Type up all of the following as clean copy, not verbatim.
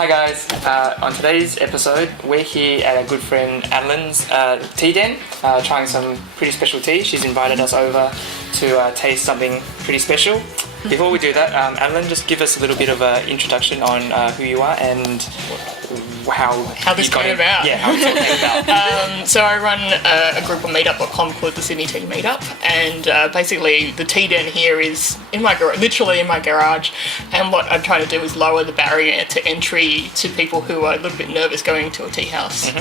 Hi guys, on today's episode we're here at our good friend Adeline's tea den, trying some pretty special tea. She's invited us over to taste something pretty special. Before we do that, Adeline, just give us a little bit of an introduction on who you are and how this came about. Yeah, how this all came about. So I run a group on Meetup.com called the Sydney Tea Meetup, and basically the tea den here is literally in my garage, and what I'm trying to do is lower the barrier to entry to people who are a little bit nervous going to a tea house,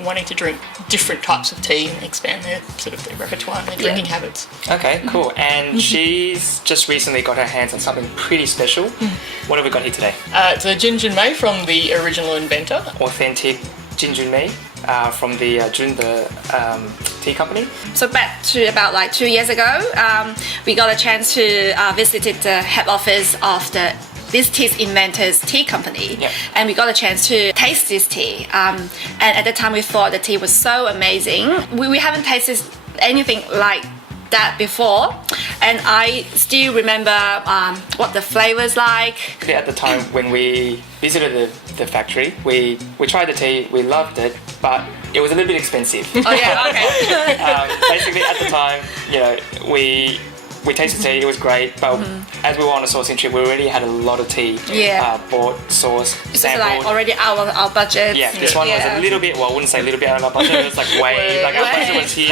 wanting to drink different types of tea and expand their repertoire and their drinking habits. Okay, cool. And she's just recently got her hands on something pretty special. What have we got here today? It's a Jinjunmei from the original inventor. Authentic Jinjunmei from the Junde Tea Company. So back to about 2 years ago, we got a chance to visit the head office of this tea's inventor's tea company, and we got a chance to taste this tea. And at the time, we thought the tea was so amazing. We haven't tasted anything like that before, and I still remember what the flavour's like. At the time when we visited the factory, we tried the tea, we loved it, but it was a little bit expensive. Oh yeah, okay. Basically, at the time, we tasted tea, it was great, but as we were on a sourcing trip, we already had a lot of tea bought, sourced, sampled. It's already out of our budget. Yeah, this one was a little bit, I wouldn't say a little bit out of our budget, it was way, our budget was here,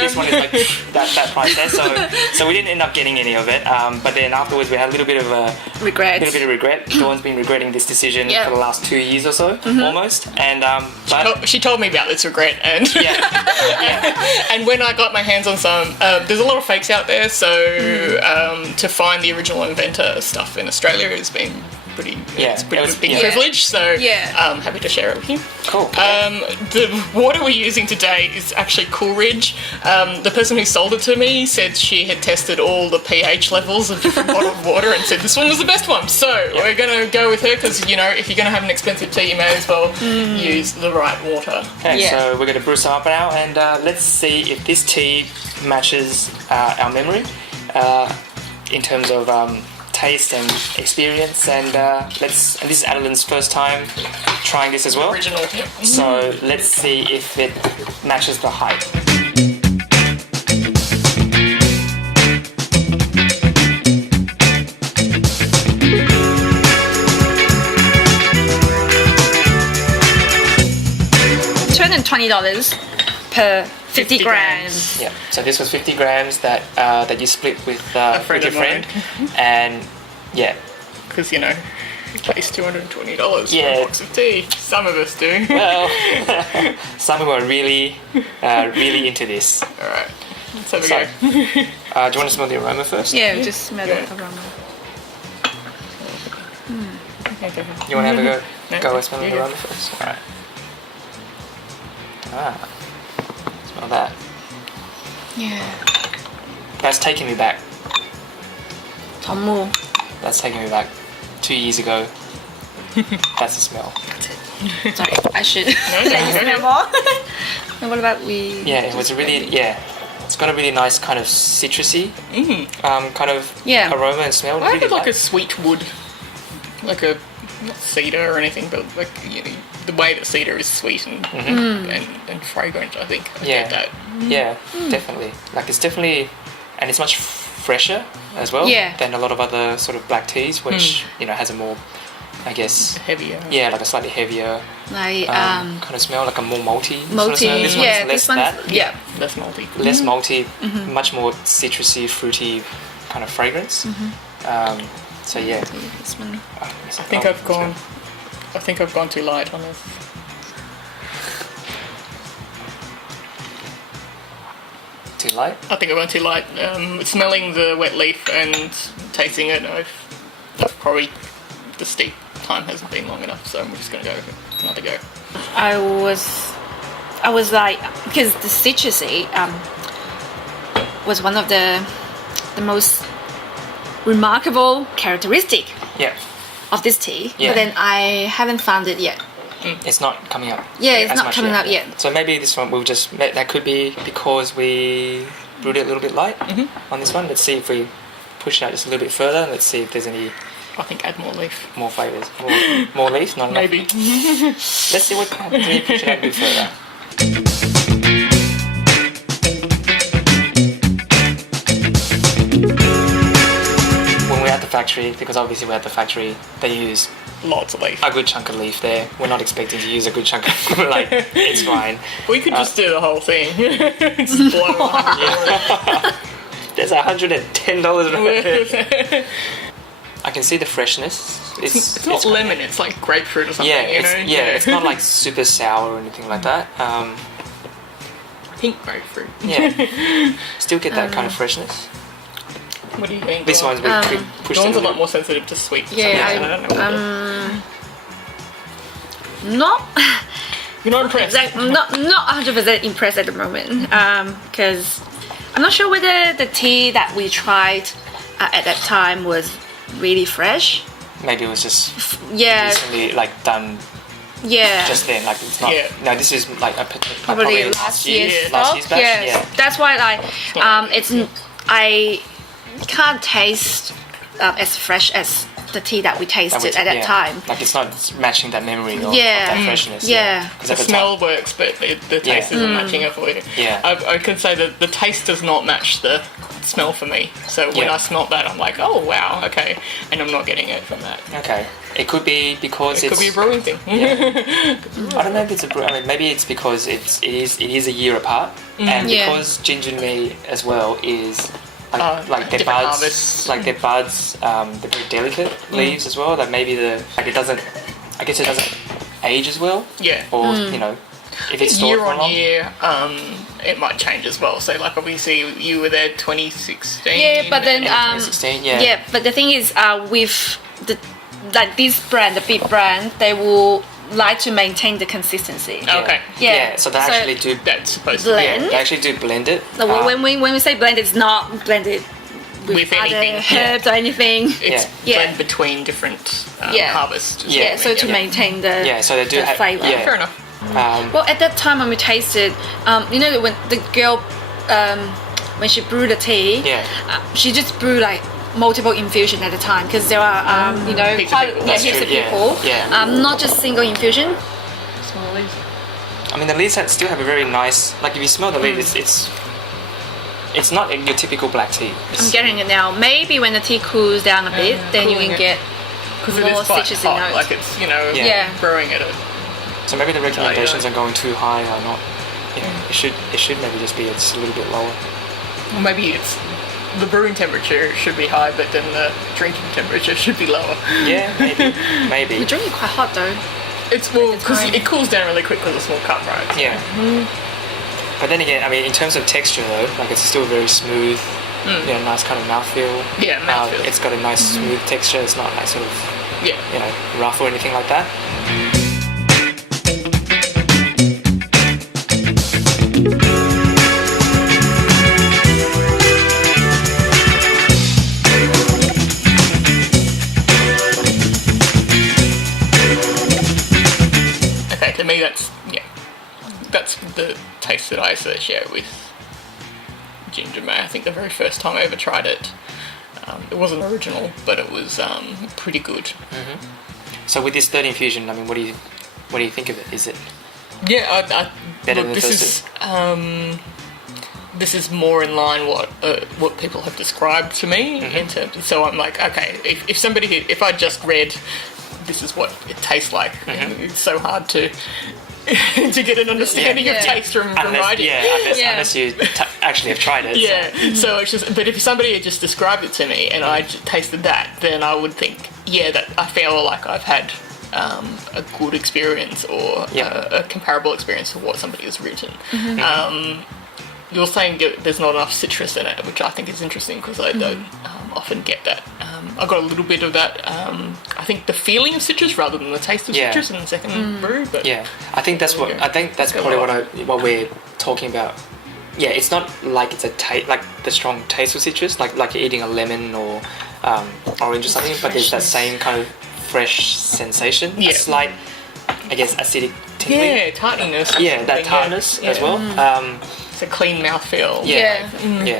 this one is that price there, so we didn't end up getting any of it, but then afterwards we had a little bit of regret. Dawn's been regretting this decision for the last 2 years or so, almost, and but she told me about this regret, and and when I got my hands on some, there's a lot of fakes out there, so to find the original inventor stuff in Australia has been pretty big privilege, so happy to share it with you. Cool. The water we're using today is actually Coolridge. The person who sold it to me said she had tested all the pH levels of different bottled water and said this one was the best one, so we're going to go with her because, if you're going to have an expensive tea, you may as well use the right water. Okay, so we're going to brew some up now, and let's see if this tea matches our memory in terms of taste and experience, and this is Adeline's first time trying this as well. Original. So let's see if it matches the hype. $220 per 50 grams. Yeah, so this was 50 grams that you split with your friend, and because it pays $220 for a box of tea. Some of us do. Well, some of them are really into this. All right, let's have a go. Do you want to smell the aroma first? Yeah, just smell the aroma. Okay, you want to have a go? Go and smell the aroma first. All right. Smell that. Yeah. That's taking me back. 전무. That's taking me back 2 years ago. That's the smell. That's it. Sorry, I should let you smell more. And what about we? Yeah, it was really, it's got a really nice kind of citrusy kind of aroma and smell. I had like a sweet wood, like a, not cedar or anything, but like, the way that cedar is sweet and fragrant, I think. I get that. Yeah, definitely. Like it's definitely, and it's much fresher as well than a lot of other sort of black teas, which has a more, I guess, heavier. Yeah, like a slightly heavier kind of smell, like a more malty. Malty. Sort of this one's less that. Yeah, less malty. Less malty, much more citrusy, fruity kind of fragrance. So yeah. This one. I think I've gone too light on this. Too light? I think I went too light. Smelling the wet leaf and tasting it, I've probably, the steep time hasn't been long enough, so I'm just going to go another go. I was like, because the citrusy was one of the most remarkable characteristic of this tea, but then I haven't found it yet. It's not coming up. Yeah, it's not coming up yet. So maybe this one that could be because we brewed it a little bit light on this one. Let's see if we push it out just a little bit further. Let's see if there's any I think add more leaf. More flavours. More leaf, not enough. Maybe. Let's see what happens when you push it out a bit further. When we're at the factory, because obviously we're at the factory, they use Lots of leaf. a good chunk of leaf there. We're not expecting to use a good chunk of like, it's fine. We could just do the whole thing. Just blow it. There's $110 right there. I can see the freshness. It's not lemon, it's like grapefruit or something, it's not like super sour or anything like that. Pink grapefruit. Yeah. Still get that kind of freshness. What do you think? This one's pushed This one's a lot more sensitive to sweet. Yeah, I don't know. Not You're not impressed? not 100% impressed at the moment, because I'm not sure whether the tea that we tried at that time was really fresh. Maybe it was just recently done just then. Like it's not. Yeah. No, this is like Probably last year's stock. batch. That's why I can't taste as fresh as the tea that we tasted at that time. Like it's not matching that memory of that freshness. Yeah. The smell works, but the taste isn't matching it for you. Yeah. I can say that the taste does not match the smell for me. So when I smell that, I'm like, oh wow, okay, and I'm not getting it from that. Okay. It could be because It could be a brewing thing. I don't know if it's a brew. I mean, maybe it's because it is a year apart, and because Jinjunmei as well is like their different buds, harvests. like their buds, they're very delicate leaves as well. That maybe it doesn't. I guess it doesn't age as well. Yeah. Or if it's stored Year for on long. year, it might change as well. So like obviously you were there 2016. Yeah, but then 2016, yeah. but the thing is, with this brand, the big brand, they will like to maintain the consistency. Okay. Yeah. So they actually do. That's supposed to blend. Yeah, they actually do blend it. So when we say blend, it's not blended with other anything. herbs or anything. It's blend between different harvests. Yeah, so to maintain the so they do the have flavour. yeah. Fair enough. Well, at that time when we tasted, when the girl, when she brewed the tea, she just brewed like multiple infusion at a time because there are, Heaps of people. heaps of people. Yeah. Not just single infusion. Small leaves. I mean, the leaves still have a very nice. Like if you smell the leaves, it's not your typical black tea. I'm getting it now. Maybe when the tea cools down a bit, then you can get because it more is quite citrusy hot. notes. Like it's brewing at it. So maybe the recommendations are going too high or not. It should maybe just be just a little bit lower. Well, maybe it's the brewing temperature should be high, but then the drinking temperature should be lower. Yeah, maybe. We drink it quite hot though. It's because it cools down really quick with a small cup, right? So. Yeah. But then again, I mean, in terms of texture though, like it's still very smooth. Nice kind of mouthfeel. Yeah, mouthfeel. It's got a nice smooth texture. It's not like sort of rough or anything like that. To me, that's the taste that I associate with Jinjunmei. I think the very first time I ever tried it, it wasn't original, but it was pretty good. So with this third infusion, I mean, what do you think of it? Is it better than the first two? This is more in line what people have described to me in terms. So I'm like, okay, if I just read, this is what it tastes like. It's so hard to get an understanding of taste from writing. Unless you actually have tried it. Yeah. So it's just, but if somebody had just described it to me and I tasted that, then I would think, that I feel like I've had a good experience or a comparable experience to what somebody has written. You're saying there's not enough citrus in it, which I think is interesting because I don't often get that. I got a little bit of that. I think the feeling of citrus rather than the taste of citrus in the second brew. But I think that's probably what we're talking about. Yeah, it's not like it's like the strong taste of citrus, like you're eating a lemon or orange or something. But there's that same kind of fresh sensation. A slight, I guess, acidic tingling. Yeah, tartness. Yeah, that tartness as well. It's a clean mouthfeel. Yeah,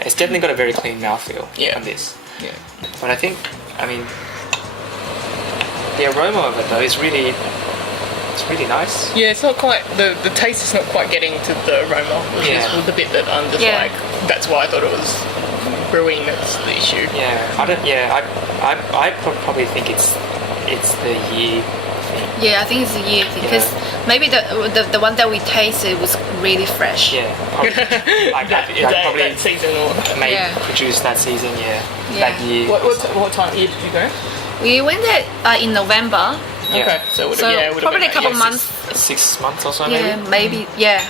it's definitely got a very clean mouthfeel on this. Yeah. But I think, I mean, the aroma of it though is really, it's really nice. Yeah, it's not quite, the taste is not quite getting to the aroma, which is the bit that I'm just like, that's why I thought it was brewing that's the issue. Yeah, I probably think it's the year thing. Yeah, I think it's a year thing because maybe the one that we tasted was really fresh. Yeah, probably, like that season or may produce that season. That year. What time year did you go? We went there in November. Yeah. Okay, so it would probably been a couple months. 6 months or so, Yeah, maybe. Yeah.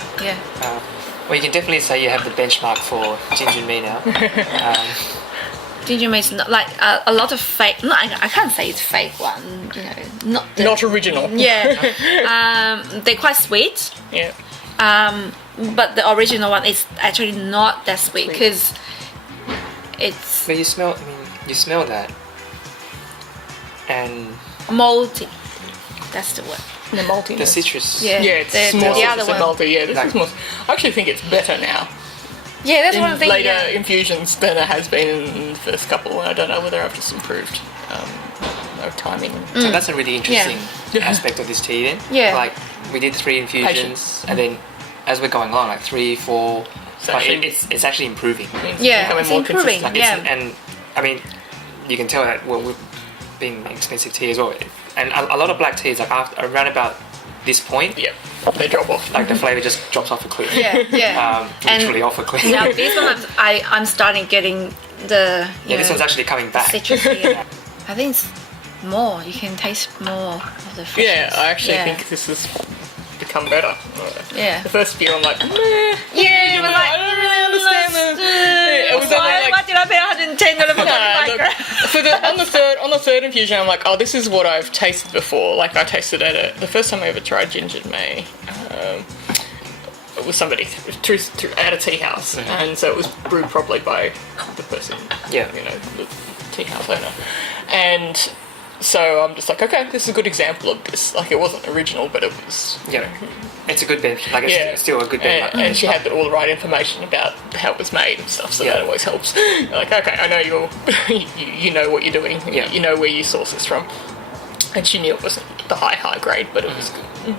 Well, you can definitely say you have the benchmark for Jinjunmei now. Jinjunmei is not like a lot of fake. No, I can't say it's fake one. Not original. Yeah, they're quite sweet. Yeah. But the original one is actually not that sweet because it's But you smell that, and malty. That's the word. The maltiness. the citrus. Yeah, it's the more other one. malty. Yeah, this is more. I actually think it's better now. Yeah, that's one of the things. Later infusions than it has been in the first couple. I don't know whether I've just improved timing. So that's a really interesting aspect of this tea then. Yeah. Like we did 3 infusions, Patience. and then as we're going along, like 3, 4, it's actually improving. Yeah, becoming it's more improving. consistent. And I mean, you can tell that we've been expensive tea as well, and a lot of black teas like around about this point, they drop off. like the flavour just drops off a cliff. Yeah. Literally off a cliff. Now this one, I'm starting getting the This one's actually coming back. citrusy. I think it's more. You can taste more of the freshness. Yeah, I actually think this has become better. Yeah. The first few I'm like, meh. Yeah, but I don't really understand it was only like, why did I pay $110 for that? on the third infusion, I'm like, oh, this is what I've tasted before. Like I tasted the first time I ever tried Jinjunmei. It was somebody at a tea house, and so it was brewed properly by the person. Yeah. The tea house owner, and. So I'm just like, okay, this is a good example of this. Like, it wasn't original, but it was. It's a good bench. Like it's still a good bench. And she had all the right information about how it was made and stuff, so that always helps. Like, okay, I know you know what you're doing. Yeah. You know where you source this from. And she knew it wasn't the high grade, but it was good.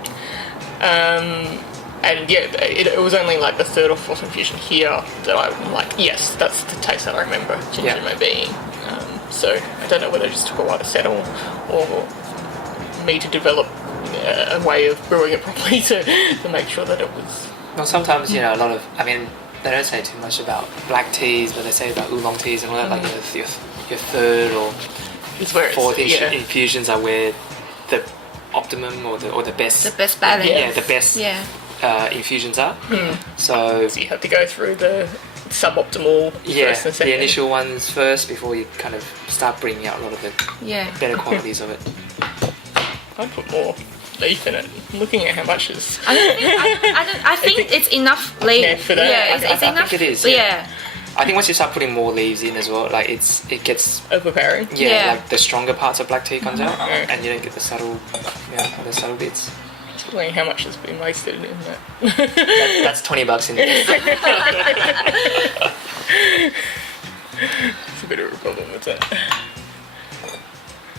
And it was only like the 3rd or 4th infusion here that I'm like, yes, that's the taste that I remember Jinjunmei being. So I don't know whether it just took a while to settle or me to develop a way of brewing it properly to make sure that it was... Well, sometimes, a lot of... I mean, they don't say too much about black teas, but they say about oolong teas and all that, like your 3rd or it's where 4th infusions are where the optimum or the best... The best balance. Yeah, the best infusions are. So you have to go through the suboptimal first and second. The initial ones first before you kind of start bringing out a lot of the better qualities of it. I'd put more leaf in it. Looking at how much is... I think it's enough leaf. Yeah, for that. Yeah, it's enough. I think it is. Yeah. I think once you start putting more leaves in as well, like it gets overpowering. Yeah, like the stronger parts of black tea comes out, and you don't get the subtle bits. Like how much has been wasted in that. That's $20 in there. It's a bit of a problem with that.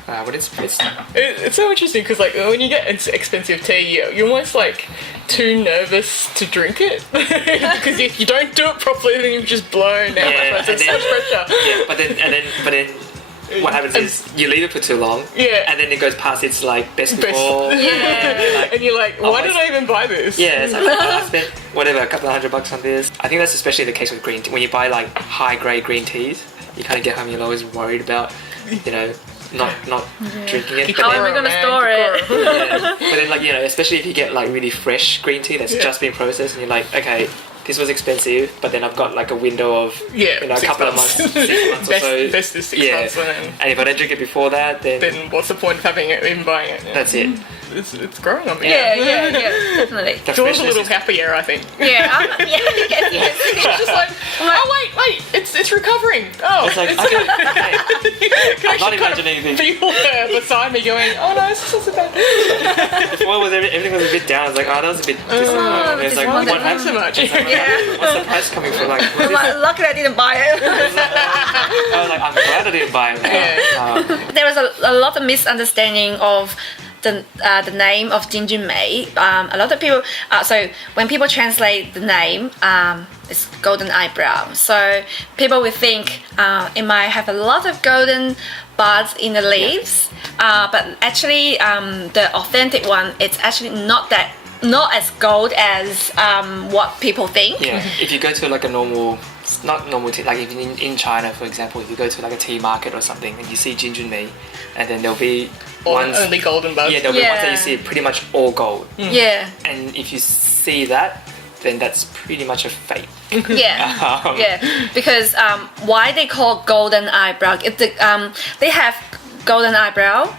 But It's so interesting because like when you get expensive tea, you're almost like too nervous to drink it because if you don't do it properly, then you're just blown out. There's such pressure. Yeah, but then. What happens is you leave it for too long, and then it goes past its like best before, and you're like, why did I even buy this? Yeah, it's like I spent whatever a couple of $100 on this. I think that's especially the case with green tea. When you buy like high grade green teas, you kind of get home, you're always worried about, not drinking it. How am I gonna store it? But then especially if you get like really fresh green tea that's just been processed, and you're like, okay, this was expensive, but then I've got like a window of a couple of months, 6 months or so. Best is 6 months. And if I don't drink it before that, then what's the point of having it, even buying it? Yeah. That's it. it's growing on me. Yeah, definitely. The Dawn's a freshness little is- happier, I think. Yeah, yes. She's just like, oh wait, it's recovering. Oh, It's like, it's, okay, can I'm not actually kind of imagining anything. feel her beside me going, oh no, this isn't bad. Before everything was a bit down. I was like, oh, that was a bit disappointing. It's like, disappointing. what Thanks so happened? much. Yeah. What's the price coming from? Like, what is it? Luckily, I didn't buy it. I was like, I'm glad I didn't buy it. There was a lot of misunderstanding of the name of Jinjunmei. A lot of people, so when people translate the name, it's golden eyebrow. So people will think it might have a lot of golden buds in the leaves, but actually the authentic one, it's actually not as gold as what people think. Yeah, if you go to like a normal, not normal tea, like even in China, for example, if you go to like a tea market or something and you see Jinjunmei, and then there'll be ones, only golden buds. yeah, there'll be ones that you see pretty much all gold. Yeah, And if you see that, then that's pretty much a fake. yeah, yeah. Because why they call golden eyebrow? They have golden eyebrow.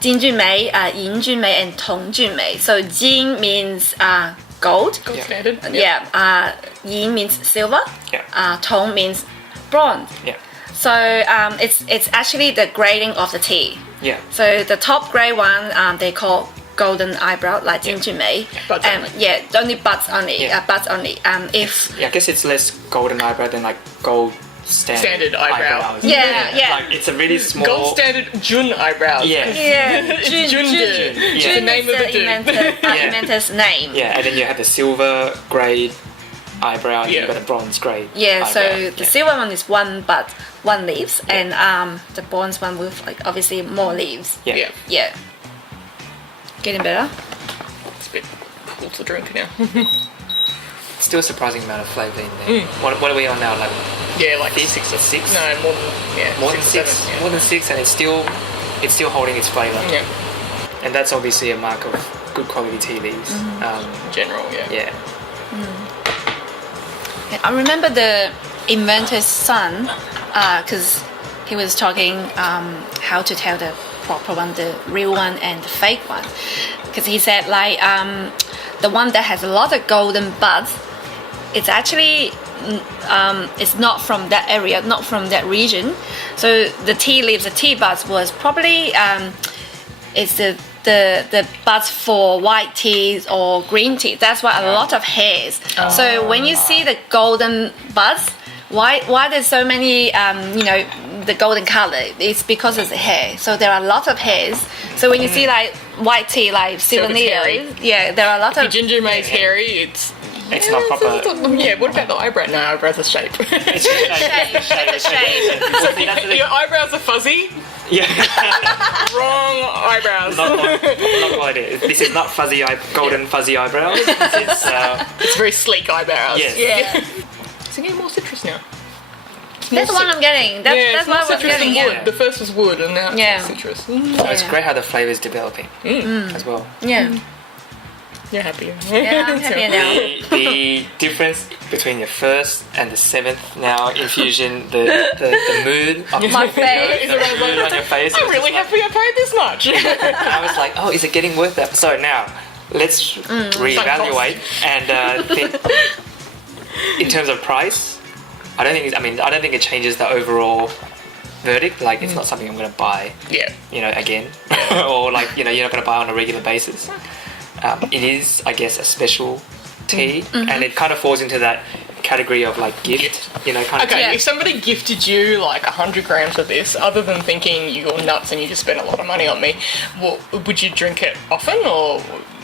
Jinjunmei, Yinjunmei, and Tongjunmei. So Jin means gold. Gold standard. Yeah. Yin means silver. Yeah. Tong means bronze. Yeah. So it's actually the grading of the tea. Yeah. So the top grade one they call golden eyebrow, like Jinjunmei. Buds And only. yeah, only buds only. Yeah. Buds only. If Yeah, I guess it's less golden eyebrow than like gold standard eyebrow. eyebrows. Yeah. Like it's a really small. Gold standard Jun eyebrows. Yeah. yeah, It's Jun Junde. Yeah. It's the name of the dude. inventor's name. Yeah, and then you have the silver grade eyebrow, and Yeah. you've got a bronze grade. Yeah, so eyebrow. the silver one is one bud, one leaves, and the bronze one with like obviously more leaves. Yeah. Yeah. Yeah. Getting better. It's a bit cool to drink now. Still a surprising amount of flavour in there. What are we on now? Like Yeah, like Six? 6 or 6. Six? No, more than more than 6, 7, more than 6, and it's still holding its flavour. yeah. And that's obviously a mark of good quality tea leaves. In general, yeah. Yeah. I remember the inventor's son, because he was talking how to tell the proper one, the real one, and the fake one. Because he said like the one that has a lot of golden buds, it's actually it's not from that area, not from that region. So the tea leaves, the tea buds was probably it's the buds for white teas or green tea. That's why a lot of hairs. So when you see the golden buds, why there's so many the golden color? It's because of the hair. So there are a lot of hairs. So when you see like white tea, like So it's hairy. Silvanillo, yeah, there are a lot of Jinjunmei's hairy, it's not proper. Yeah, what about the eyebrow? No, eyebrows are shape. It's shape. Your eyebrows are fuzzy. Yeah. Wrong eyebrows. not quite it. This is not golden fuzzy eyebrows. It's very sleek eyebrows. Yes. yeah. It's getting more citrus now. That's the one I'm getting. That's what I was citrus getting. and wood. Yeah. The first was wood, and now Yeah. it's citrus. It's great how the flavour is developing as well. Yeah. You're happier. Yeah, I'm happier now. The difference between your first and the 7th now infusion, the mood of My face. the mood on your face. I'm really happy I paid this much. I was like, oh, is it getting worth that? So now let's reevaluate and think in terms of price. I don't think it changes the overall verdict. Like it's not something I'm going to buy. Yeah. Again, or like you're not going to buy on a regular basis. It is, I guess, a special tea, and it kind of falls into that category of like gift. Kind of. Okay, Yeah. if somebody gifted you like 100 grams of this, other than thinking you're nuts and you just spent a lot of money on me, would you drink it often, or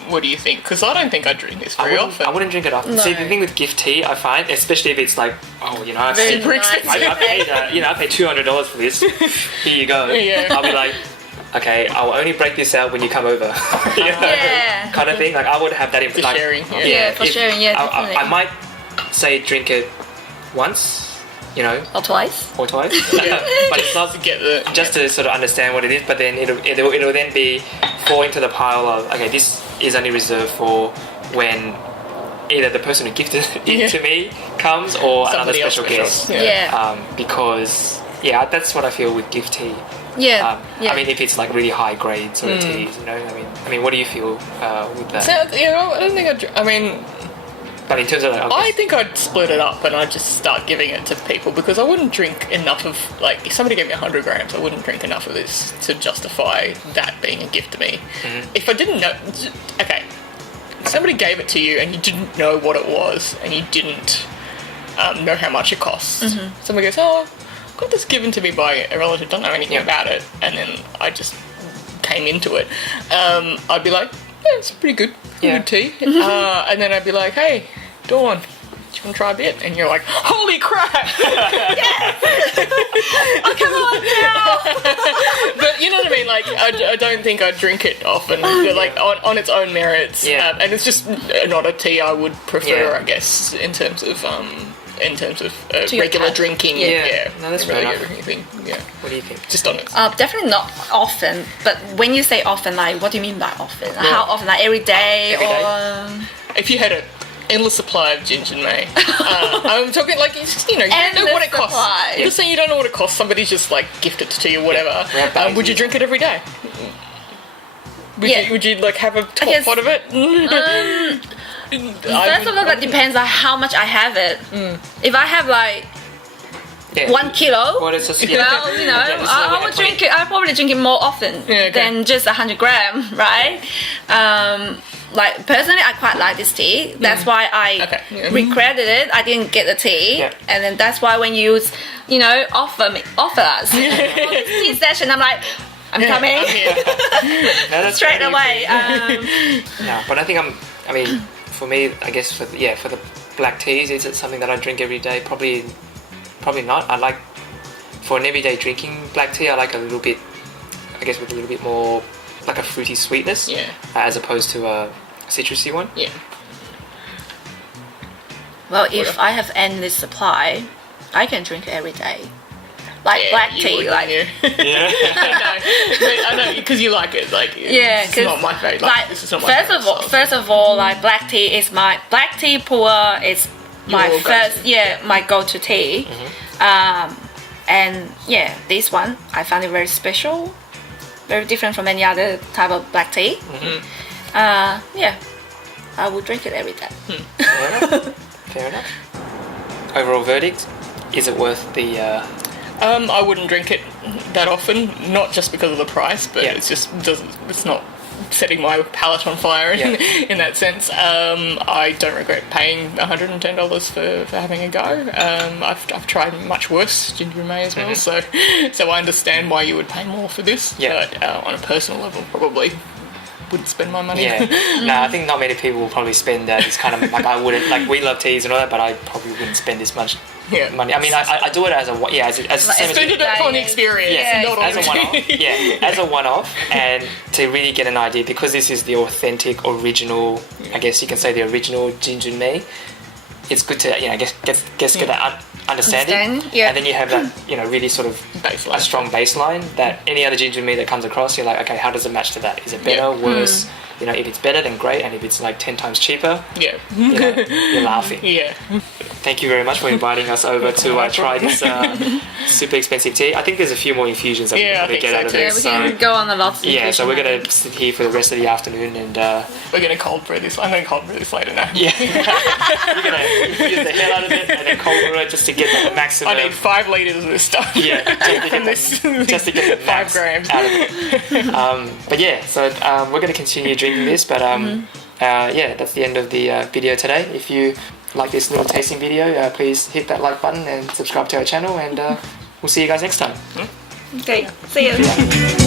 what do you think? Because I don't think I'd drink this very often. I wouldn't drink it often. No. See, the thing with gift tea, I find, especially if it's like, I Very paid, nice. I paid $200 for this. Here you go. Yeah. I'll be like, okay, I'll only break this out when you come over. Yeah. Kind of thing. Like I would have that in For like, sharing, yeah. Yeah, for sharing, yeah, definitely. I might say drink it once, Or twice. or twice, but it's not to get the just to sort of understand what it is. But then it'll then fall into the pile of okay, this is only reserved for when either the person who gifted it to me comes or somebody another else special guest. special. Yeah. Because that's what I feel with gift tea. Yeah. Yeah. I mean, if it's like really high grade sort of teas, I mean, I mean, what do you feel with that? So, I don't think I mean, But in terms of like, I think I'd split it up and I'd just start giving it to people because I wouldn't drink enough of, like, if somebody gave me 100 grams, I wouldn't drink enough of this to justify that being a gift to me. If I didn't know, okay, somebody gave it to you and you didn't know what it was and you didn't know how much it costs. Somebody goes, oh, I got this given to me by a relative, don't know anything about it, and then I just came into it. I'd be like, yeah, it's pretty good. Good tea. And then I'd be like, hey, Dawn, do you want to try a bit? And you're like, holy crap! Oh, come on now! But you know what I mean? Like, I don't think I'd drink it often, like, on its own merits. Yeah. And it's just not a tea I would prefer, I guess, in terms of regular drinking. Yeah. No, that's fair enough. Thing. Yeah. What do you think? Just on it. Definitely not often, but when you say often, like, what do you mean by often? Like, how often? Like, every day? Every day. Or... If you had an endless supply of Jinjunmei, I'm talking like, you know, you don't know what it costs. Supply. Just saying you don't know what it costs, somebody's just like gifted it to you, whatever. Would you drink it every day? Would you like have a top pot of it? First of all, that depends on how much I have it. If I have like 1 kilo, well, it's just, well, you know, I would drink it. I probably drink it more often than just 100 gram, right? Like personally, I quite like this tea. That's why I regretted it. I didn't get the tea, and then that's why when you offer us on this tea session, I'm like, I'm coming no, straight away. No, but I think I mean, for me, I guess for the black teas, is it something that I drink every day? Probably not. I like, for an everyday drinking black tea, I like a little bit, I guess, with a little bit more like a fruity sweetness, as opposed to a citrusy one. Yeah. Well, if I have endless supply, I can drink it every day. Like black tea, like I know because you like it. Like it's not my favorite. Like, this is not my favorite. First of all, like black tea is my black tea puer is my first my go-to tea. And this one I found it very special, very different from any other type of black tea. I would drink it every day. Fair enough. Overall verdict: is it worth the? I wouldn't drink it that often, not just because of the price, but it's not setting my palate on fire in that sense. I don't regret paying $110 for having a go. I've tried much worse Jinjunmei as well, so I understand why you would pay more for this. But on a personal level, probably wouldn't spend my money. No, I think not many people will probably spend that. It's kind of like, I wouldn't, like, we love teas and all that, but I probably wouldn't spend this much money. I mean, I do it as spend it on the experience, not as on a one-off. As a one-off, and to really get an idea, because this is the authentic, original, I guess you can say the original Jinjunmei. It's good to get that understanding, and then you have that really sort of baseline. A strong baseline that any other Jinjunmei that comes across, you're like, okay, how does it match to that? Is it better, worse? If it's better, then great, and if it's like 10 times cheaper, you're laughing. Thank you very much for inviting us over to try this super expensive tea. I think there's a few more infusions that we can probably get out of it. We can go on a lot of infusions. So we're going to sit here for the rest of the afternoon, and we're going to cold brew this. I'm going to cold brew this later now. You're going to infuse the hell out of it and then cold brew it just to get the maximum. I need 5 litres of this stuff. Just to get the 5 grams out of it. But so we're going to continue drinking this, but that's the end of the video today. If you like this little tasting video, please hit that like button and subscribe to our channel, and we'll see you guys next time. Okay, see you.